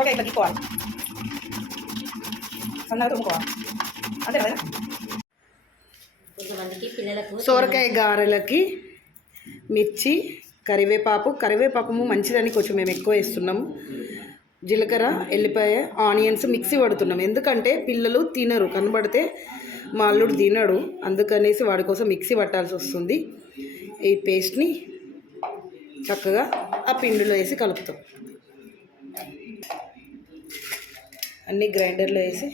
సోరకాయ ఇట్లా తీసుకోవాలి, సన్నగా తుమ్ముకోవాలి అంతే కదా. సోరకాయ గారెలకి మిర్చి, కరివేపాకు మంచిదని కొంచెం మేము ఎక్కువ వేస్తున్నాము. జీలకర్ర, ఎల్లిపాయ, ఆనియన్స్ మిక్సీ పడుతున్నాం. ఎందుకంటే పిల్లలు తినరు, కనబడితే మా అల్లుడు తినడు, అందుకనేసి వాడి కోసం మిక్సీ పట్టాల్సి వస్తుంది. ఈ పేస్ట్ని చక్కగా ఆ పిండిలో వేసి కలుపుతాం. అన్నీ గ్రైండర్లో వేసి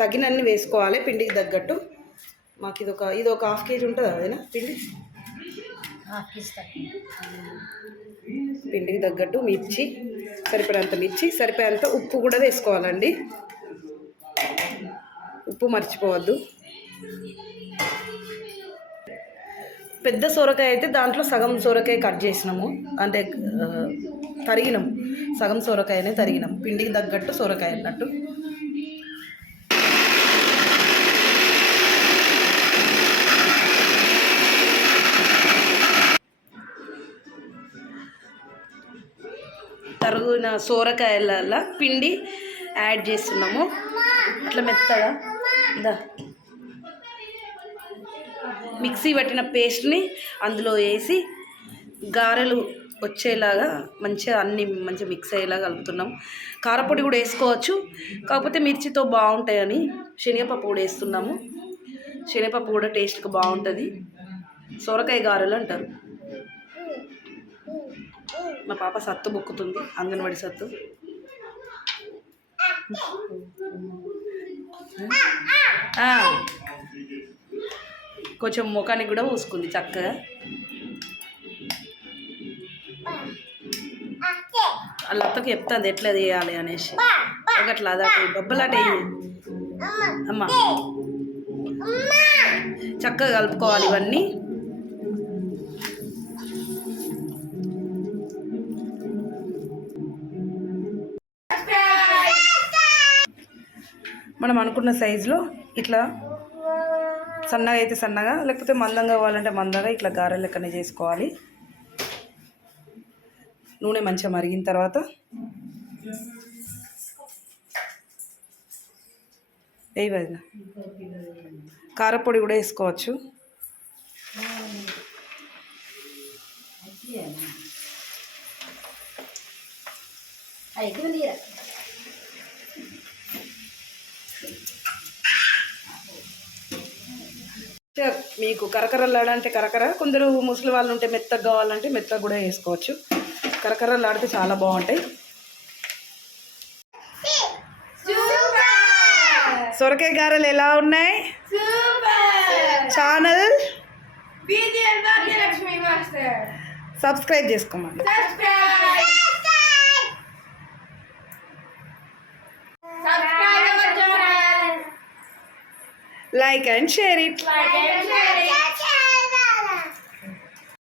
తగినన్ని వేసుకోవాలి పిండికి తగ్గట్టు. మాకు ఇది ఒక ½ కేజీ ఉంటుందా అదేనా పిండి? పిండికి తగ్గట్టు మిర్చి, సరిపడంత మిర్చి, సరిపోయేంత ఉప్పు కూడా వేసుకోవాలండి. ఉప్పు మర్చిపోవద్దు. పెద్ద సొరకాయ అయితే దాంట్లో సగం సొరకాయ కట్ చేసినాము, అంటే తరిగినాం, సగం సొరకాయనే తరిగినాం, పిండికి తగ్గట్టు సొరకాయ అన్నట్టు. తరుగున సొరకాయల పిండి యాడ్ చేస్తున్నాము. ఇట్లా మెత్తగా మిక్సీ పట్టిన పేస్ట్ని అందులో వేసి గారెలు వచ్చేలాగా మంచిగా అన్నీ మంచిగా మిక్స్ అయ్యేలాగా కలుపుతున్నాం. కారపొడి కూడా వేసుకోవచ్చు, కాకపోతే మిర్చితో బాగుంటాయని శనగపప్పు కూడా వేస్తున్నాము. శనగపప్పు కూడా టేస్ట్కి బాగుంటుంది. సొరకాయ గారెలు అంటారు. మా పాప సత్తు బొక్కుతుంది, అంగన్వాడి సత్తు. కొంచెం ముఖానికి కూడా పూసుకుంది చక్కగా. వాళ్ళ అత్తకి చెప్తుంది ఎట్లా చేయాలి అనేసి. ఒకట్లా అదట బొబ్బలాట అమ్మ, చక్కగా కలుపుకోవాలి ఇవన్నీ. మనం అనుకున్న సైజులో ఇట్లా సన్నగా అయితే సన్నగా, లేకపోతే మందంగా కావాలంటే మందంగా ఇట్లా గారెల లెక్కనే చేసుకోవాలి. నూనె మంచిగా మరిగిన తర్వాత వేయవద్దు, కారపొడి కూడా వేసుకోవచ్చు. మీకు కరకరలాడంటే కరకర, కొందరు ముసలి వాళ్ళు ఉంటే మెత్తగా కావాలంటే మెత్తగా కూడా వేసుకోవచ్చు. కరకరలాడితే చాలా బాగుంటాయి. సొరకాయ గారెలు ఎలా ఉన్నాయి? ఛానల్ సబ్స్క్రైబ్ చేసుకోమని. Like and share it.